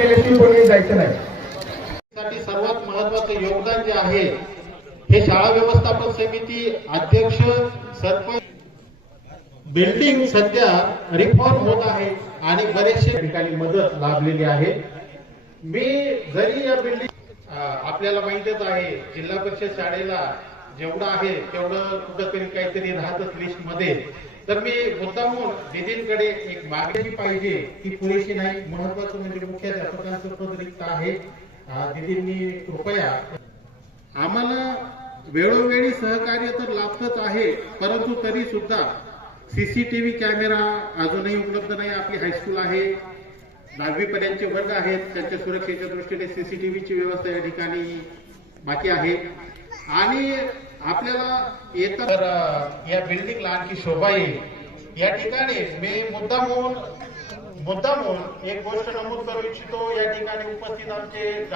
कोणी जायचं नाही. सर्वात महत्त्वाचं योगदान जे आहे हे शाळा व्यवस्थापन समिती अध्यक्ष सरपंच बिल्डिंग सध्या रिफॉर्म होत आहे आणि बरेचशे ठिकाणी मदत लाभलेली आहे. मी जरी या बिल्डिंग आपल्याला माहितच आहे जिल्हा परिषद शाळेला जेवढं आहे तेवढं कुठंतरी काहीतरी राहतच लिस्ट मध्ये, तर मी मुद्दामून दिदींकडे एक मागणी पाहिजे ती पुरेशी नाही. महत्वाचं म्हणजे मुख्याध्यापकांचं पद रिक्त आहे. दिदींनी कृपया आम्हाला वेळोवेळी सहकार्य तर लाभतच आहे, परंतु तरी सुद्धा सीसीटीव्ही कॅमेरा अजूनही उपलब्ध नाही. आपली हायस्कूल आहे, 10वी पर्यंतचे वर्ग आहेत, त्यांच्या सुरक्षेच्या दृष्टीने सीसीटीव्हीची व्यवस्था या ठिकाणी बाकी आहे. आणि आपल्याला तर या बिल्डिंगला आणखी शोभा येईल. या ठिकाणी मी मुद्दामून एक गोष्ट नमूद करू इच्छितो. या ठिकाणी उपस्थित आमचे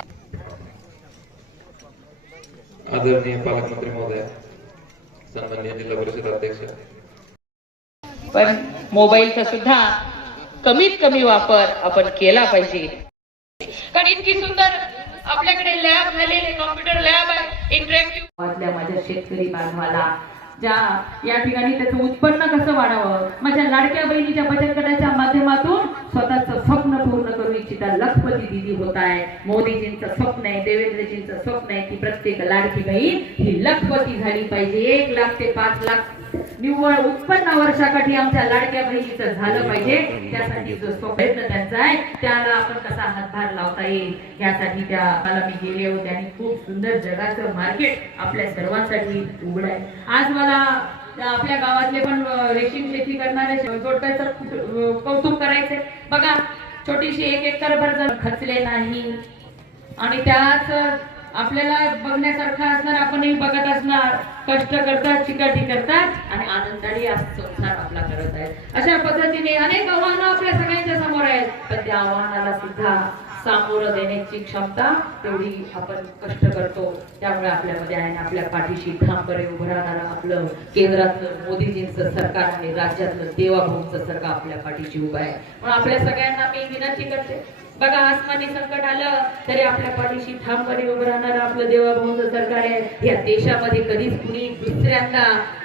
आदरणीय पालकमंत्री महोदय, सन्माननीय जिल्हा परिषद अध्यक्ष, पण मोबाईलचा सुद्धा कमीत कमी वापर आपण केला पाहिजे. कारण इतकी सुंदर आपल्याकडे लॅब झालेले कॉम्प्युटर लॅब आहे, इंटरॅक्टिव्ह. माझ्या शेतकरी बांधवाला ज्या या ठिकाणी त्याचं उत्पन्न कसं वाढावं, माझ्या लाडक्या बहिणीच्या बचत गटाच्या माध्यमातून स्वतःचं स्वप्न पूर्ण करू इच्छिता लखपती दिदी होत आहे. मोदीजींचं स्वप्न आहे, देवेंद्रजींचं स्वप्न आहे की प्रत्येक लाडकी बहीण ही लखपती झाली पाहिजे. 1 लाख ते 5 लाख निव्वळ उत्पन्न वर्षाकाठी आमच्या लाडक्या बहिणीचं झालं पाहिजे. त्यासाठी जो प्रयत्न त्यांचा आहे त्याला आपण कसा हातभार लावता येईल यासाठी त्याला मी गेले होते आणि खूप सुंदर जगाचं मार्केट आपल्या सर्वांसाठी उघड आहे. आज मला आपल्या गावातले पण रेशीम शेती करणारे जोडप्याचं कौतुक करायचंय. बघा, छोटीशी 1 एकर भर खचले नाही आणि त्याच आपल्याला बघण्यासारखं असणार, आपणही बघत असणार. कष्ट करतात, चिकाटी करतात आणि आनंदाने संसार आपला करत आहेत. अशा पद्धतीने अनेक आव्हानं आपल्या सगळ्यांच्या समोर आहेत, पण त्या आव्हानाला सुद्धा सामोरं देण्याची क्षमता तेवढी आपण कष्ट करतो. त्यामुळे आपल्यामध्ये आहे, आपल्या पाठीशी ठामपणे उभं राहणारं आपलं केंद्रातलं मोदीजींचं सरकार आणि राज्यातलं देवाभाऊंचं सरकार आपल्या पाठीशी उभं आहे. म्हणून आपल्या सगळ्यांना मी विनंती करते, बघा, आसमानी संकट आलं तरी आपल्या पाठीशी ठामपणे उभं राहणारं आपलं देवाभाऊंचं सरकार आहे. या देशामध्ये कधीच कुणी दुसऱ्यांदा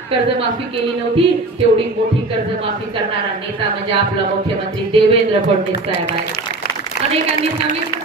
कर्जमाफी केली नव्हती, तेवढी मोठी कर्जमाफी करणारा नेता म्हणजे आपला मुख्यमंत्री देवेंद्र फडणवीस साहेब आहे. अनेकांनी सांगितलं,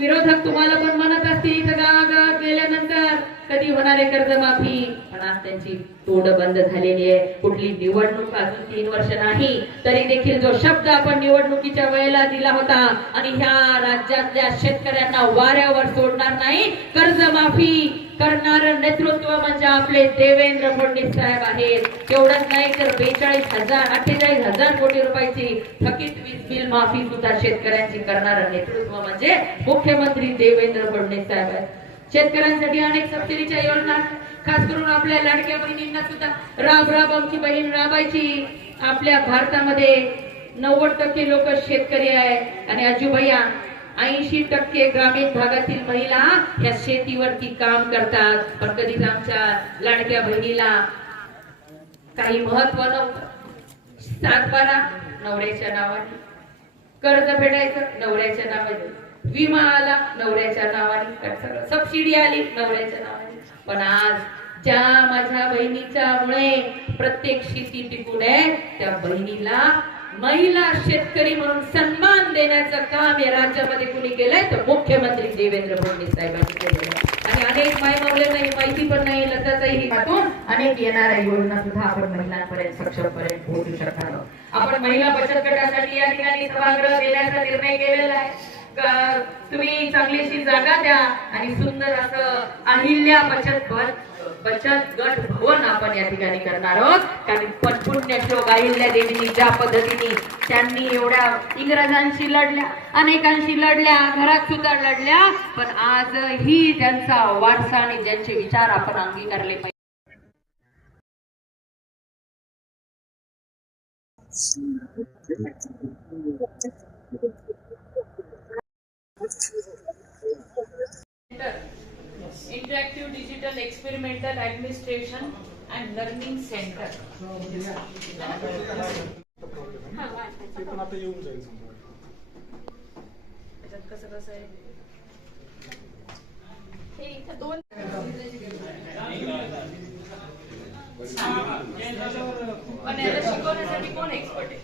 विरोधक तुम्हाला पण म्हणत असतील इथं गावागावात गेल्यानंतर कधी होणारे कर्जमाफी, पण आज त्यांची तोड बंद झालेली आहे. कुठली निवडणूक अजून 3 वर्ष नाही तरी देखील जो शब्द आपण निवडणुकीच्या वेळेला दिला होता आणि ह्या राज्यातल्या शेतकऱ्यांना वाऱ्यावर सोडणार नाही, कर्जमाफी करणारं नेतृत्व म्हणजे आपले देवेंद्र फडणवीस साहेब आहेत. तेवढंच नाही तर 48,000 कोटी रुपयाची थकीत वीज बिल माफी सुद्धा शेतकऱ्यांची करणारं नेतृत्व म्हणजे मुख्यमंत्री देवेंद्र फडणवीस साहेब आहेत. शेतकऱ्यांसाठी अनेक सबसिडीच्या योजना, खास करून आपल्या लाडक्या बहिणींना सुद्धा राब आमची बहीण राबायची. आपल्या भारतामध्ये 90% लोक शेतकरी आहेत आणि आजूभैया 80% ग्रामीण भागातील महिला या शेतीवरती काम करतात. पण कधीच आमच्या लाडक्या बहिणीला काही महत्व नव्हतं. 7/12 नवऱ्याच्या नावाने, कर्ज फेडायचं नवऱ्याच्या नावाने, विमा आला नवऱ्याच्या नावाने, सबसिडी आली नवऱ्याच्या नावाने. पण आज ज्या माझ्या बहिणीच्या मुळे प्रत्येक शेती टिकून आहे त्या बहिणीला महिला शेतकरी म्हणून सन्मान देण्याचं काम या राज्यामध्ये कुणी केलंय तर मुख्यमंत्री देवेंद्र फडणवीस साहेबांनी केलं. आणि अनेक मायमावल्यांना ही माहिती पण नाही, लताताई हातून अनेक येणाऱ्या योजना सुद्धा आपण महिलांपर्यंत सक्षमपर्यंत पोहोचू शकणार आहोत. आपण महिला बचत गटासाठी या ठिकाणी सभागृह देण्याचा निर्णय केलेला आहे. तुम्ही चांगलीशी जागा द्या आणि सुंदर असं अहिल्या बचत गट भवन आपण या ठिकाणी करणार आहोत. कारण पुण्यश्लोक अहिल्या देवींनी ज्या पद्धतीने त्यांनी एवढ्या इंग्रजांशी लढल्या, अनेकांशी लढल्या, घरात सुद्धा लढल्या, पण आज ही ज्यांचा वारसा आणि ज्यांचे विचार आपण अंगीकारले पाहिजे. Interactive Digital Experimental Administration and Learning Center. ते पण आता येऊन जाईल. कसं कसं आहे? हे इथं दोन पण याला शिकवण्यासाठी कोण एक्सपर्ट आहे?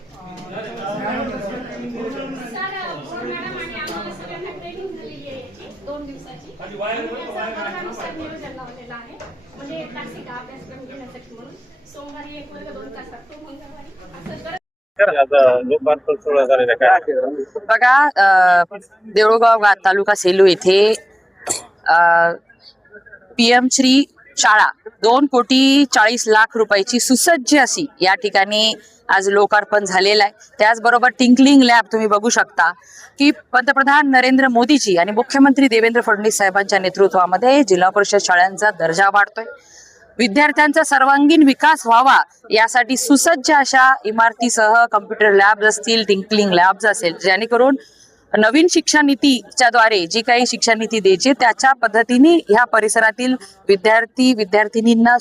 सर मॅडम आणि आम्हाला सगळ्यांना ट्रेनिंग झालेली आहे याची 2 दिवसाची आणि त्याचा वर्गानुसार नियोजन लावलेलं आहे. म्हणजे 1 तासिका अभ्यासक्रम घेण्यासाठी म्हणून सोमवारी 1 वर्ग 2 तास असतो, मंगळवारी असं करत बघा, देऊळगाव तालुका सेलू येथे PM श्री शाळा 2,40,00,000 रुपयाची सुसज्ज अशी या ठिकाणी आज लोकार्पण झालेलं आहे. त्याचबरोबर टिंकलिंग लॅब तुम्ही बघू शकता की पंतप्रधान नरेंद्र मोदीजी आणि मुख्यमंत्री देवेंद्र फडणवीस साहेबांच्या नेतृत्वामध्ये जिल्हा परिषद शाळांचा दर्जा वाढतोय. विद्यार्थ्यांचा सर्वांगीण विकास व्हावा यासाठी सुसज्ज अशा इमारतीसह कम्प्युटर लॅब्स असतील, टिंकलिंग लॅब्स असेल, जेणेकरून नवीन शिक्षण नीतीच्या द्वारे जी काही शिक्षण नीती द्यायची त्याच्या पद्धतीने ह्या परिसरातील विद्यार्थिनींना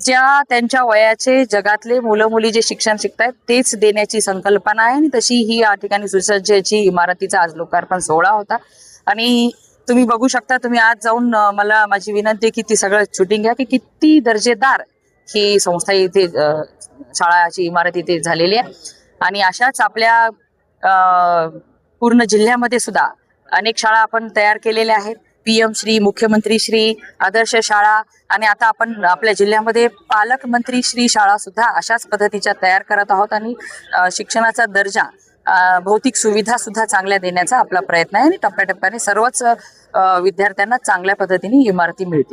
ज्या त्यांच्या वयाचे जगातले मुलं मुली जे शिक्षण शिकतायत तेच देण्याची संकल्पना आहे. आणि तशी ही या ठिकाणी सुसज्ज अशी इमारतीचा आज लोकार्पण सोहळा होता. आणि तुम्ही बघू शकता, तुम्ही आज जाऊन मला माझी विनंती की ती सगळं शूटिंग घ्या की किती दर्जेदार ही संस्था इथे शाळाची इमारत इथे झालेली आहे. आणि अशाच आपल्या पूर्ण जिल्ह्यामध्ये सुद्धा अनेक शाळा आपण तयार केलेल्या आहेत. PM श्री, मुख्यमंत्री श्री, आदर्श शाळा आणि आता आपण आपल्या जिल्ह्यामध्ये पालकमंत्री श्री शाळा सुद्धा अशाच पद्धतीच्या तयार करत आहोत. आणि शिक्षणाचा दर्जा, भौतिक सुविधा सुद्धा चांगल्या देण्याचा आपला प्रयत्न आहे. आणि टप्प्याटप्प्याने सर्वच विद्यार्थ्यांना चांगल्या पद्धतीने इमारती मिळतील.